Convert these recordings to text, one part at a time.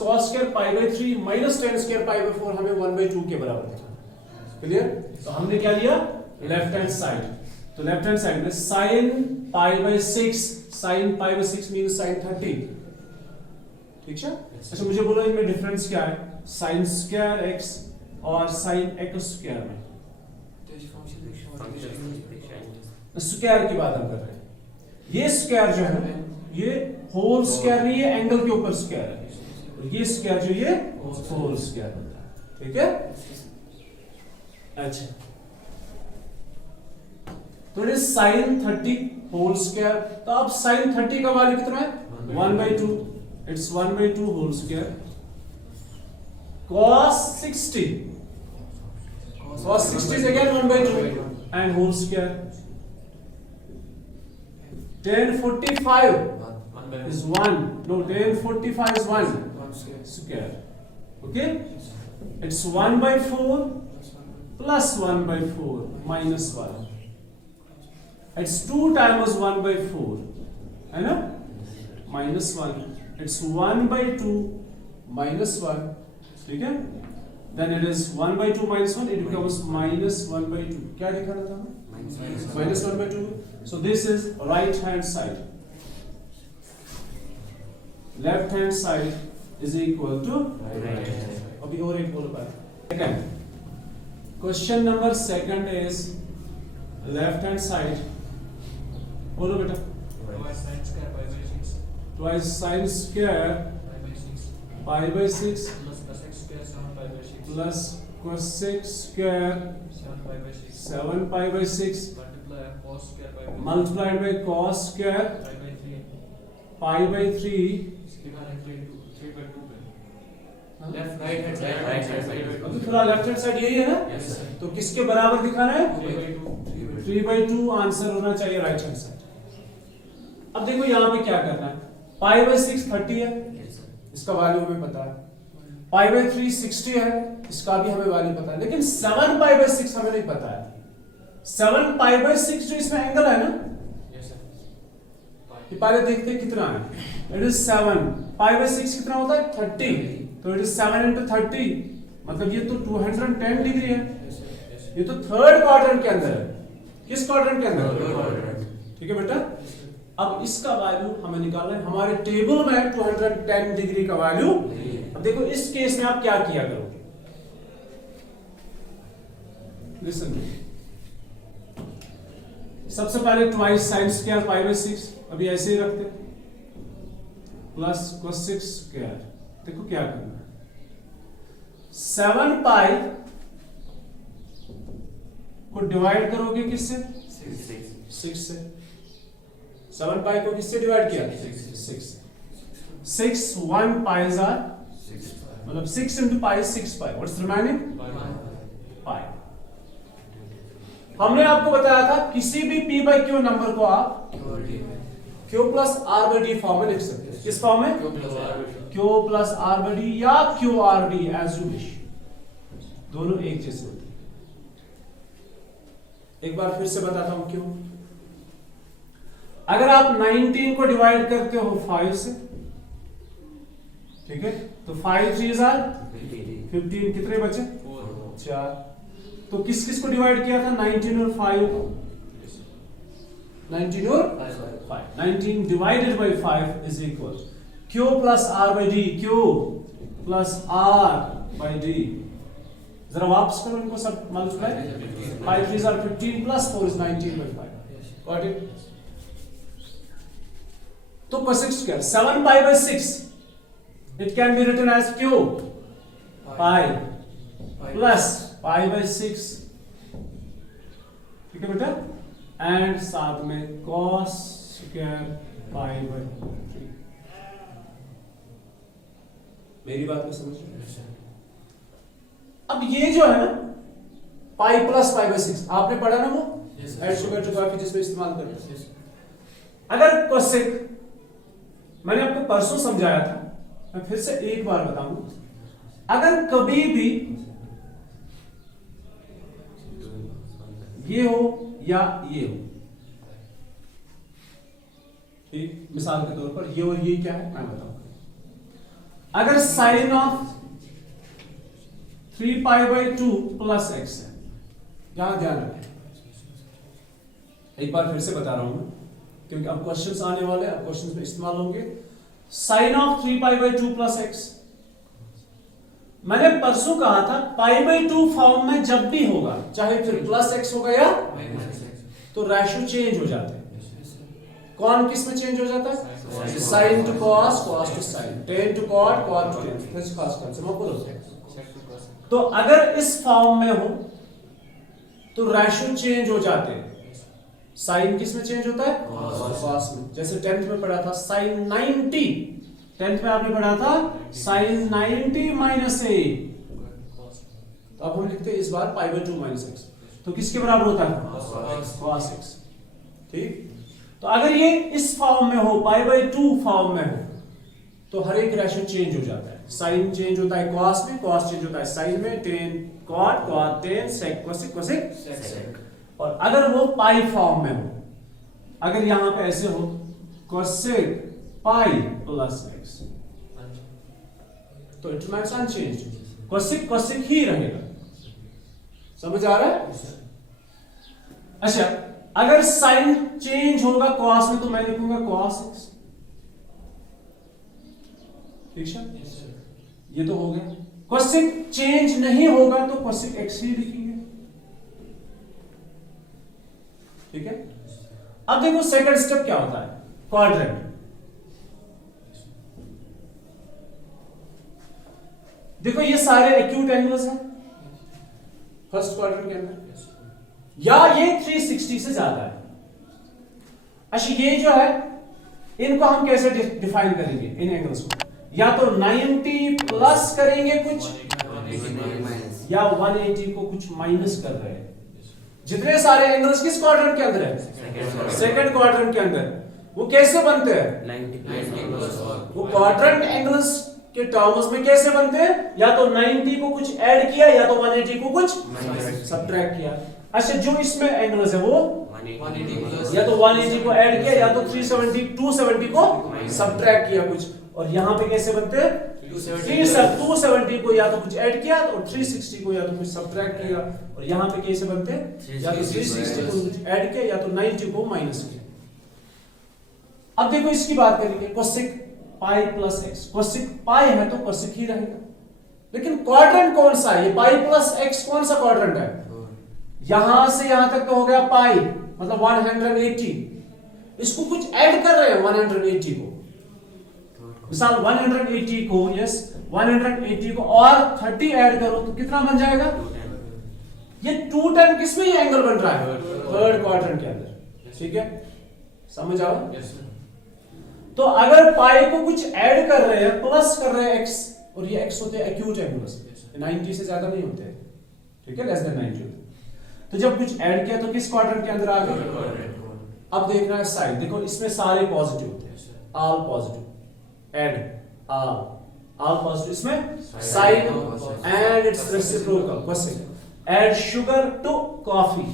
cos square pi by 3 minus tan square pi by 4 हमें 1/2 के बराबर दिखा। क्लियर? तो हमने क्या लिया? Left hand side. तो लेफ्ट हैंड साइड में sin pi by 6, sin pi by 6 means sin 30। ठीक है? अच्छा मुझे बोलो इनमें डिफरेंस क्या है? sin स्क्वायर x और sin x स्क्वायर में स्क्वायर की बात हम कर रहे हैं। ये स्क्वायर जो है ये होल स्क्वायर नहीं है, एंगल के ऊपर स्क्वायर है। और ये स्क्वायर जो ये होल स्क्वायर होता है। ठीक है? अच्छा तो ये sin 30 होल स्क्वायर। तो अब sin 30 का वैल्यू कितना है? 1/2। It's 1/2 whole square. cos 60 is again 1/2 and whole square. tan 45 is 1. No, tan 45 is 1 square. Okay? It's 1/4 plus 1/4 minus 1. It's 2 times 1/4. है ना? Minus 1. It's 1/2 minus 1. ठीक है? Then it is 1/2 minus 1. It becomes minus 1/2. क्या दिखाना था हमें? Minus 1/2. So this is right hand side. Left hand side is equal to right hand side. अभी और एक बोलो बात. Second. Question number second is left hand side. बोलो बेटा. Twice sin square pi by 6 plus cosec square 7 pi by 6 multiplied by cos square pi by 3 अभी थोड़ा left hand side यही है ना? तो किसके बराबर दिखाना है? 3/2 आंसर होना चाहिए राइट हैंड साइड। अब देखो यहाँ पे क्या करना है? पाई बाई 6 30 है, इसका वैल्यू हमें पता है। पाई बाई 3 60 है, इसका भी हमें वैल्यू पता है। लेकिन 7 पाई बाई 6 हमें नहीं पता है। 7 पाई बाई 6 जो इसमें एंगल है ना, ये पहले देखते हैं कितना है। इट इज 7 पाई बाई 6 कितना होता है? 30। तो इट इज 7 into 30, मतलब ये तो 210 डिग्री है। ये तो थर्ड क्वाड्रेंट के अंदर है। किस क्वाड्रेंट के अंदर? ठीक है बेटा। अब इसका वैल्यू हमें निकालना है। हमारे टेबल में 210 डिग्री का वैल्यू। अब देखो इस केस में आप क्या किया करोगे? लिसन, सबसे पहले twice sine square pi by 6, अभी ऐसे ही रखते प्लस cosec स्क्वायर। देखो क्या करना है, 7 पाई को डिवाइड करोगे किससे? 6 से। 7 पाई को किससे डिवाइड किया? 6 से। 6 1 पाइज आर, मतलब 6 into pi 6 pi. What's remaining? Pi. हमने आपको बताया था किसी भी p by q नंबर को आप q plus r by d form में लिख सकते हैं। किस फॉर्म में? q plus r by d या q r d as you wish, दोनों एक जैसे होते हैं। एक बार फिर से बताता हूं क्यों। अगर आप 19 को डिवाइड करते हो 5 से, ठीक है, तो 5 3 are 15, कितने बचे? 4। तो किस किस को डिवाइड किया था? 19 और 5। 19 और 5। 19 divided by 5 is equal q plus r by d, q plus r by d। जरा वापस करो इनको सब multiply. 5 3 are 15 plus 4 is 19 by 5। Got it? तो cosec square 7 pi by 6, it can be written as q pi plus pi by 6, ठीक है बेटा, and साथ में cos स्क्वायर pi by 3। मेरी बात को समझ रहे? अब ये जो है ना पाई प्लस पाई बाई 6, आपने पढ़ा ना वो एडजोमेट्रिक जिसमें इस्तेमाल करते हैं। अगर cosec मैंने आपको परसों समझाया था, मैं फिर से एक बार बताऊंगा। अगर कभी भी ये हो या ये हो, ठीक, मिसाल के तौर पर ये और ये क्या है मैं बताऊंगा। अगर sine of 3 pi by 2 plus x है, यहां ध्यान रखें, एक बार फिर से बता रहा हूं मैं, क्योंकि अब क्वेश्चंस आने वाले हैं, अब क्वेश्चंस में इस्तेमाल होंगे। Sine of 3 pi by 2 plus x, मैंने परसों कहा था पाई बाई 2 फॉर्म में जब भी होगा, चाहे फिर प्लस एक्स होगा या तो रेशियो चेंज हो जाते हैं। कौन किस में चेंज हो जाता है? Sine to cos, cos to sine, tan to cot, cot to tan, फिर खास कॉन्सेप्ट बोलो। तो अगर इस फॉर्म में हो तो रेशियो चेंज हो जाते हैं। साइन किस में चेंज होता है? कॉस में। जैसे 10th में पढ़ा था साइन 90, 10th में आपने पढ़ा था साइन 90 माइनस ए, तो अब हम लिखते हैं इस बार पाई बाई 2 माइनस एक्स, तो किसके बराबर होता है? Cos x. ठीक, तो अगर ये इस फॉर्म में हो, पाई बाई 2 फॉर्म में हो, तो हर एक रेशियो चेंज हो जाता है। साइन चेंज होता है कॉस में, कॉस चेंज होता है साइन में, tan cot, cot tan, sec cosec, cosec sec. और अगर वो पाई फॉर्म में हो, अगर यहां पे ऐसे हो कोसेक पाई प्लस एक्स, तो it means unchanged, cosec cosec ही रहेगा। समझ आ रहा है? अच्छा, अगर साइन चेंज होगा कॉस में, तो मैं लिखूंगा कॉस एक्स। ठीक है, ये तो हो गया। कोसेक चेंज नहीं होगा तो कोसेक एक्स ही लिखेंगे। ठीक है, अब देखो सेकंड स्टेप क्या होता है, क्वाड्रेंट। देखो ये सारे एक्यूट एंगल्स हैं फर्स्ट क्वाड्रेंट के अंदर, या ये 360 से ज्यादा है। अच्छा, ये जो है इनको हम कैसे डिफाइन करेंगे इन एंगल्स को? या तो 90 प्लस करेंगे कुछ, या 180 को कुछ माइनस कर रहे हैं। जितने सारे एंगल्स किस क्वाड्रेंट के अंदर है? सेकंड क्वाड्रेंट के अंदर। वो कैसे बनते हैं? वो क्वाड्रेंट एंगल्स के टर्म्स में कैसे बनते हैं? या तो 90 को कुछ ऐड किया, या तो 180 को कुछ सब्ट्रैक्ट किया। अच्छा, जो इसमें एंगल्स है वो 180 या तो 180 को ऐड किया, या तो 370 270 को सब्ट्रैक्ट किया कुछ। और यहां पे कैसे बनते हैं? 270 को या तो कुछ ऐड किया, और 360 को या तो कुछ सब्ट्रैक्ट किया। और यहां पे कैसे बनते हैं? या तो 360 को कुछ ऐड किया, या तो 90 को माइनस किया। अब देखो इसकी बात करेंगे, cosec pi plus x. Cosec pi है तो कोसेक ही रहेगा, लेकिन क्वाड्रेंट कौन सा है? ये पाई प्लस एक्स कौन सा क्वाड्रेंट है? यहां से यहां तक तो हो गया पाई, मतलब 180। इसको कुछ ऐड कर रहे हैं 180 को, मिसाल 180 को, यस 180 को और 30 ऐड करो तो कितना बन जाएगा? ये 210 किसमें ये एंगल बन रहा है? थर्ड क्वाड्रेंट के अंदर। ठीक है, समझ आओ? तो अगर पाई को कुछ ऐड कर रहे हैं, प्लस कर रहे हैं एक्स, और ये एक्स होते हैं एक्यूट एंगल्स, 90 से ज्यादा नहीं होते। ठीक है, लेस देन 90 होते। तो जब कुछ ऐड किया तो किस क्वाड्रेंट के अंदर आ गए? अब देखना है साइन। देखो इसमें सारे पॉजिटिव होते हैं, all positive, add all positive. इसमें sine and it's reciprocal, cosec. Add sugar to coffee,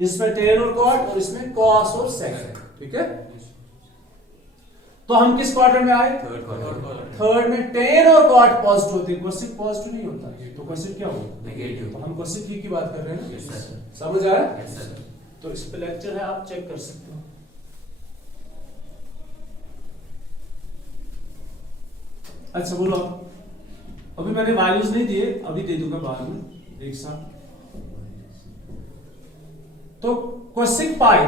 इसमें टेन और कॉट, और इसमें कॉस और सेक। ठीक है, तो हम किस क्वाड्रेंट में आए? थर्ड में टेन और कॉट पॉजिटिव होते हैं, कोसेक पॉजिटिव नहीं होता, तो कोसेक क्या होगा? नेगेटिव। तो हम कोसेक की बात कर रहे हैं ना? समझ आ रहा है? तो इस पे लेक्चर है, आप चेक कर सकते हो। अच्छा बोलो, अभी मैंने वैल्यूज नहीं दिए, अभी दे दूंगा बाद में एक साथ। तो कोसेक पाई,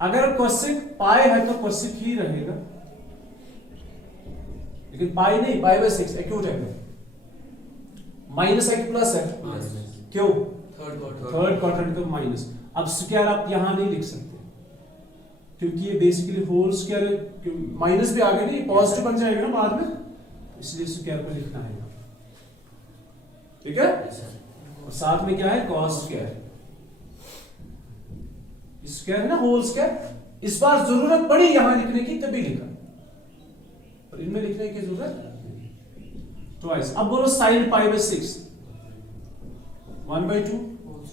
अगर कोसेक पाई है तो कोसेक ही रहेगा, लेकिन पाई नहीं, पाई बाय 6 एक्यूट एंगल। माइनस है कि प्लस है? क्यों? थर्ड क्वाड्रेंट का माइनस। अब स्क्वायर आप यहां नहीं लिख सकते, क्योंकि ये बेसिकली होल स्क्वायर, माइनस भी आगे नहीं, पॉजिटिव बन जाएगा ना बाद में, इसलिए स्क्वायर को लिखना है। ठीक है, और साथ में क्या है? Cos square. स्क्वायर है ना, होल स्क्वायर। इस बार जरूरत पड़ी यहां लिखने की तभी लिखा, और इनमें लिखने की जरूरत ट्वाइस। अब बोलो sine pi by 6, 1/2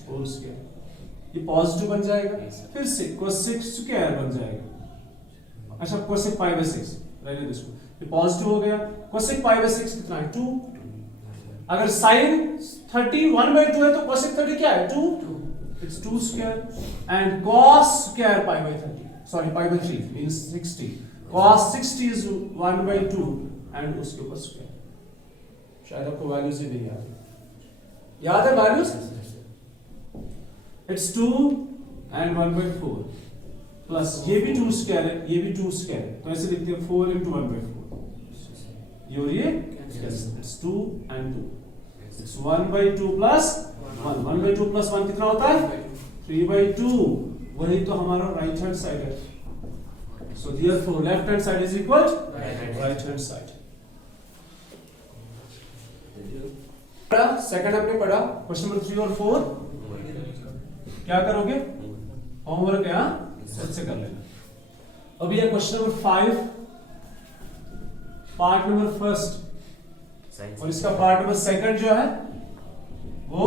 whole square, ये पॉजिटिव बन जाएगा। फिर से कोसेक स्क्वायर बन जाएगा। अच्छा, कोसेक पाई बाय 6 रहने दो इसको। ये पॉजिटिव हो गया। कोसेक पाई बाय 6 कितना है 2। अगर साइन 30 1/2 है तो कोसेक 30 क्या है 2, it's 2 square and cos square pi by 30 sorry pi by 3 means 60 cos 60 is 1/2 and उसके ऊपर स्क्वायर। शायद आपको वैल्यूज ही नहीं याद है वैल्यूज, इट्स 2 एंड 1/4 प्लस ये भी 2 स्क्वायर है ये भी 2 स्क्वायर है तो ऐसे लिखते हैं 4 into 1/4 ये और ये cancel, it's 2 and 2 it's 1/2 plus 1 1/2 plus 1 कितना होता है 3/2। वही तो हमारा राइट हैंड साइड है। So therefore left hand side is equal to right hand side. पढ़ा सेकंड आपने पढ़ा क्वेश्चन नंबर 3 और 4 क्या करोगे होमवर्क है खुद से कर लेना। अभी है question number 5 part number first और इसका पार्ट नंबर सेकंड जो है वो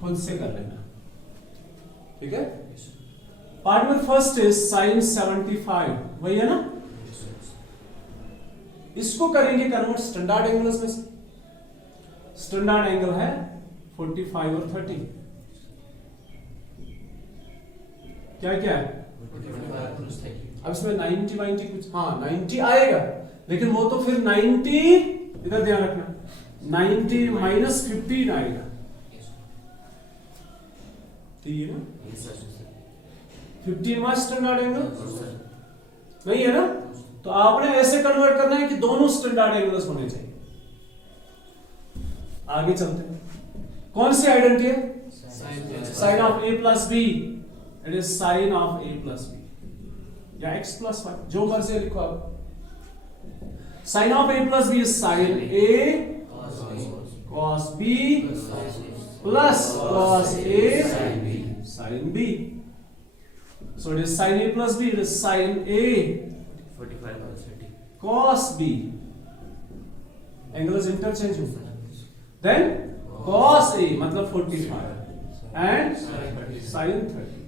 खुद से कर लेना, ठीक है। Part number first is sine 75 वही है ना, इसको करेंगे कन्वर्ट स्टैंडर्ड एंगल्स में से। स्टैंडर्ड एंगल है 45 और 30 क्या क्या है अब इसमें 90 90 कुछ हाँ 90 आएगा लेकिन वो तो फिर 90 इधर ध्यान रखना 90 माइनस 15 आएगा ठीक है ना 15 मार्च स्टैंडर्ड एंगल नहीं है ना, तो आपने ऐसे कन्वर्ट करना है कि दोनों स्टैंडर्ड एंगल्स होने चाहिए। आगे चलते हैं कौन सी आइडेंटिटी है sine of a plus b, it is sine of a plus b या x प्लस y जो मर्जी लिखो आप। Sine of a plus b is sine a cos b plus cos a sin b। So it is sin a plus b, it is sin a 45 plus 30 cos b. Angles interchange. Then cos a मतलब 45 and sin 30.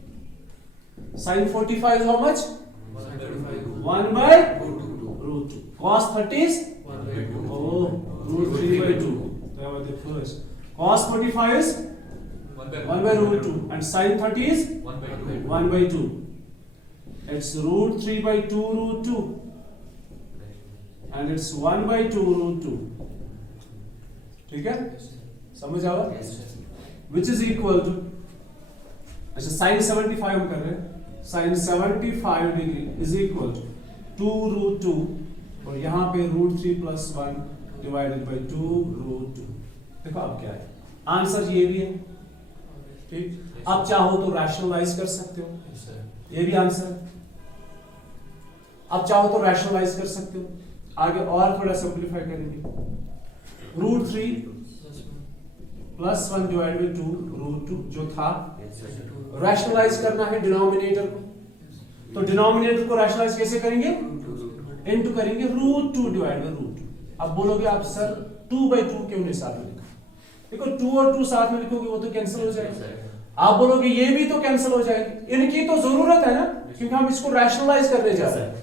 Sin 45 is how much? 1/√2. Cos 30 is 1/√3/2. That was the first. Cos 45 is 1/√2 and sin 30 is 1/2. It's √3/2√2 and it's 1/2√2. ठीक है समझ आवा which is equal to अच्छा sin 75 हम कर रहे हैं sin 75 degree is equal to 2√2 और यहाँ पे √3 plus 1 divided by 2√2। देखो अब क्या है आंसर ये भी है ठीक। आप चाहो तो रैशनलाइज कर सकते हो ये भी आंसर है, आप चाहो तो रैशनलाइज कर सकते हो। आगे और थोड़ा सिंपलीफाई करेंगे √3 प्लस 1 डिवाइड बाय 2√2 जो था रैशनलाइज करना है डिनोमिनेटर को, तो डिनोमिनेटर को रैशनलाइज कैसे करेंगे इनटू करेंगे √2 डिवाइड बाय √2। अब बोलोगे आप सर 2/2 क्यों नहीं साथ में लिखा, देखो 2 और 2 साथ में लिखोगे वो तो कैंसिल हो जाएगा। आप बोलोगे ये भी तो कैंसिल हो जाएगी, इनकी तो जरूरत है ना क्योंकि हम इसको रैशनलाइज करने जा रहे हैं,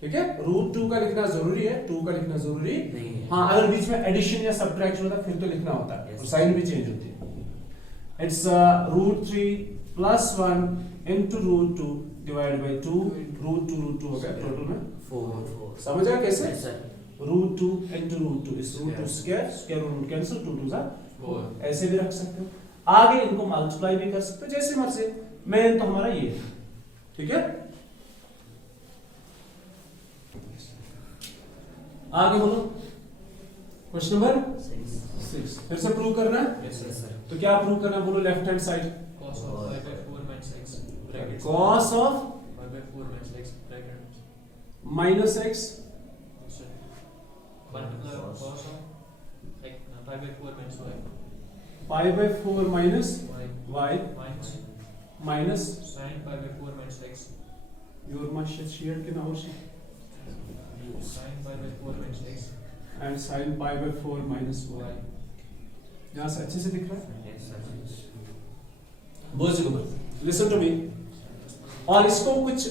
ठीक है। √2 का लिखना जरूरी है 2 का लिखना जरूरी नहीं है। हाँ अगर बीच में एडिशन या सब्ट्रैक्शन होता है फिर तो लिखना होता है और साइन भी चेंज होती है। It's √3 plus 1 into √2 divide by 2 √2 हो गया टोटल में 4। समझ आया कैसे √2 इनटू √2 इस √2 स्क्वायर रूट कैंसिल 2 2 4 ऐसे भी रख सकते हो। आगे इनको मल्टीप्लाई भी कर सकते हो जैसे मर्जी, मेन तो हमारा ये है ठीक है। आगे बोलो क्वेश्चन नंबर 6 फिर से प्रूव करना है तो क्या प्रूव करना है बोलो left hand side cos of 5/4 minus x bracket cos of 5/4 minus x bracket minus x 1 cos of 5/4 minus y 5/4 minus y minus sin 5/4 minus x your much shared के नाम से sin 5/4 minus x and sin pi/4 minus y। यहाँ से अच्छे से दिख रहा है बोल लिसन टू मी। और इसको कुछ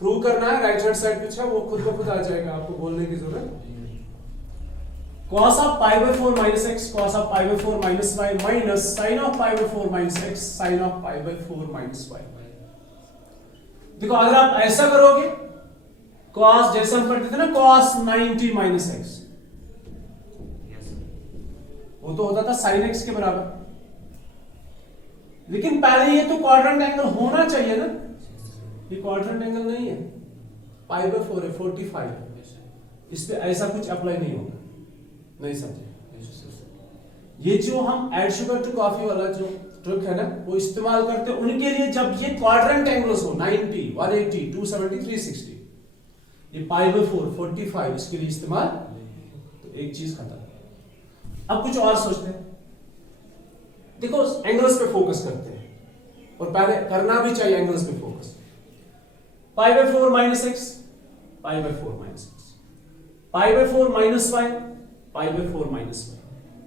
प्रूव करना है, राइट हैंड साइड कुछ है वो खुद ब खुद आ जाएगा, आपको बोलने की जरूरत। cos of pi by 4 minus x cos of pi by 4 minus y minus sin of pi by 4 minus x sin of pi by 4 minus y। देखो अगर आप ऐसा करोगे, cos जैसे हम करते थे ना cos 90 minus x, वो तो होता था sin x के बराबर, लेकिन पहले ये तो क्वाड्रेंट एंगल होना चाहिए ना, ये क्वाड्रेंट एंगल नहीं है, पाई बाय 4 है 45, इस पे ऐसा कुछ अप्लाई नहीं होगा, नहीं समझे? ये जो हम ऐड शुगर टू कॉफी वाला जो ट्रिक है ना वो इस्तेमाल करते हैं उनके लिए जब ये क्वाड्रेंट एंगल्स हो 90, 180, 270, 360, ये पाई बाय 4 45 इसके लिए इस्तेमाल, तो एक चीज खत्म। अब कुछ और सोचते हैं, देखो एंगल्स पे फोकस करते हैं और पहले करना भी चाहिए एंगल्स पे focus. Pi by 4 minus x, pi by 4 minus x, pi by 4 minus y, pi by 4 minus y,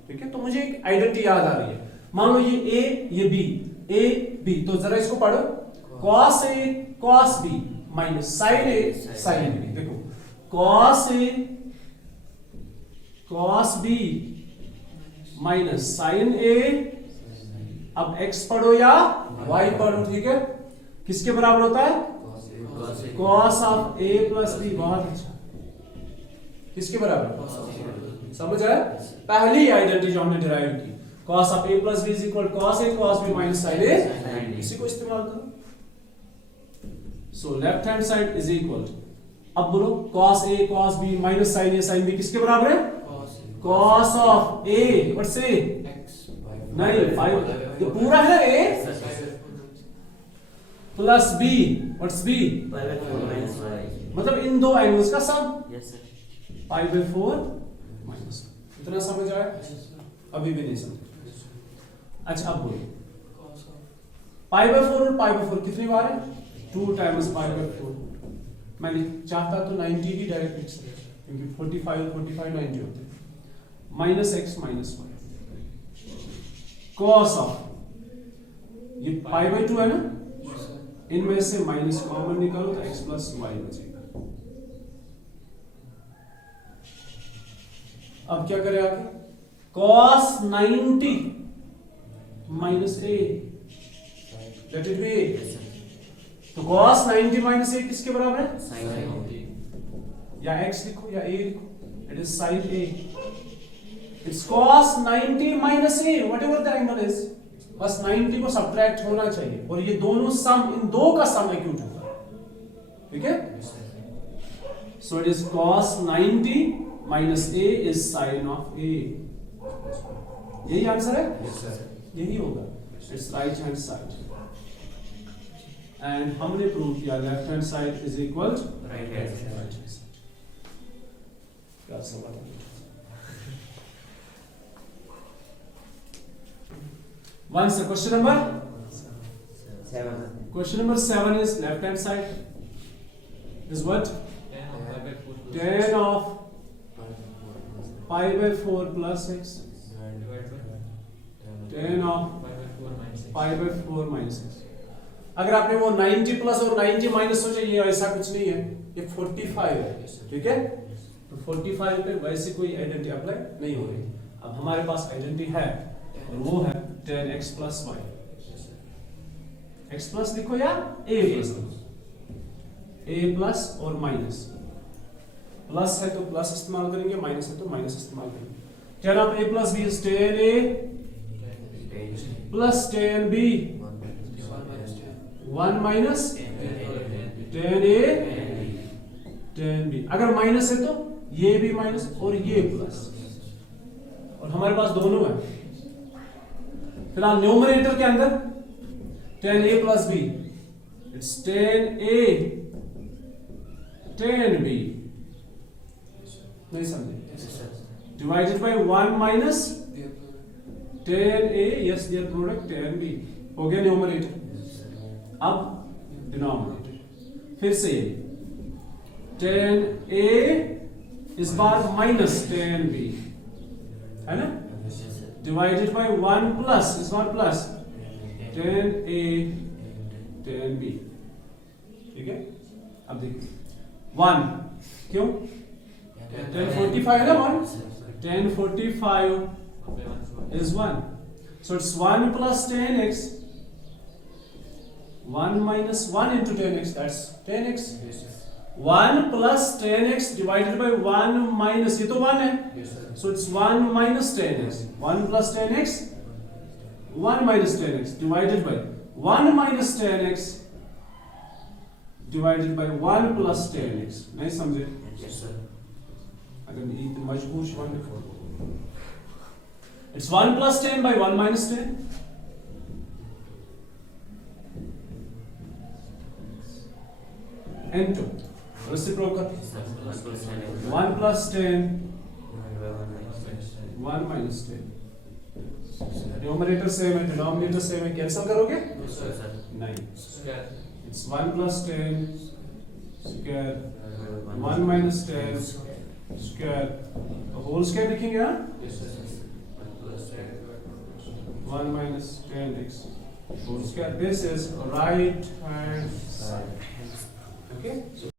ठीक है? तो मुझे एक आइडेंटिटी याद आ रही है, मान लो ये a ये b, a b, तो जरा इसको पढ़ो, cos a cos b minus sin a sin b। देखो cos a cos b minus sin a, अब x पढ़ो या y पढ़ो, ठीक है? किसके बराबर होता है? cos of a plus b। बहुत अच्छा, किसके बराबर? समझ आया? पहली आइडेंटिटी जो हमने डिराइव की, cos of a plus b is equal cos a cos b minus sin a, इसी को इस्तेमाल करो। So left hand side is equal, अब बोलो cos a cos b minus sin a sin b किसके बराबर है? cos of a what's a, नहीं 5, ये पूरा है ना a plus b what's b, मतलब इन दो एंगल्स का सम, पाई बाय 4 माइनस। इतना समझ आया? अभी भी नहीं समझ? अच्छा अब बोलो पाई बाय 4 और पाई बाय 4 कितनी बार है? 2 टाइम्स पाई बाय 4। मैंने चाहता तो 90 भी डायरेक्ट लिख सकता, क्योंकि 45 45 90 होते हैं, minus x minus y, cos of ये पाई बाय 2 है ना, इनमें से माइनस कॉमन निकालो तो एक्स प्लस वाई बचेगा। अब क्या करें आगे? cos 90 minus a, let it be a, तो cos 90 माइनस a किसके बराबर है? या x लिखो या a लिखो, it is sin a, it's cos 90 minus a whatever the angle is, बस 90 को सब्ट्रैक्ट होना चाहिए और ये दोनों सम, इन दो का सम एक्यूट होगा, ठीक है? So it is cos 90 minus a is sin of a। यही आंसर है? यही होगा, it's right hand side. And हमने प्रूव किया left hand side is equal right hand side. क्या सवाल है? Once the question number 7. Question number 7 is left hand side is what? 10 of pi by 4 plus x 10 of pi by 4 minus x। अगर आपने वो 90 plus और 90 minus सोचा, ये ऐसा कुछ नहीं है, ये 45 है, ठीक है? तो 45 पे वैसे कोई आइडेंटिटी अप्लाई नहीं हो रही। अब हमारे पास आइडेंटिटी है और वो है 10x plus y, x plus लिखो या a प्लस लिखो, a प्लस और माइनस, प्लस है तो प्लस इस्तेमाल करेंगे, माइनस है तो माइनस इस्तेमाल करेंगे। 10 of a plus b is 10a plus 10b, 1 minus 10a 10b, अगर माइनस है तो ये भी माइनस और ये प्लस, और हमारे पास दोनों है। फिलहाल न्यूमरेटर के अंदर 10a plus b, it's 10a 10b, नहीं समझे? Divided by 1 minus 10a, yes their product 10b, हो गया न्यूमरेटर। अब डिनोमिनेटर फिर से 10a इस बार माइनस 10b, है ना? Divided by 1 plus is not plus 10a 10b, ठीक है? अब देखिए 1 क्यों 1045 है ना 1 1045 1 by 1 is 1. is 1. So it's 1 plus 10x. 1 minus 1 into 10x, that's 10x. 1 plus 10x divided by 1 minus, ये तो 1 है. So it's 1 minus 10x. 1 plus 10x, 1 minus 10x divided by 1 minus 10x divided by 1 plus 10x. नहीं समझे? अगर ये मजबूर one it's 1 plus 10 by 1 minus 10. N2 reciprocal 1 plus 10 1 minus 10. Numerator same है denominator same है कैंसिल करोगे नहीं Square. it's 1 plus 10 square 1 minus 10 square whole square लिखेंगे हाँ 1 minus 10x whole square. This is right hand side. Okay. So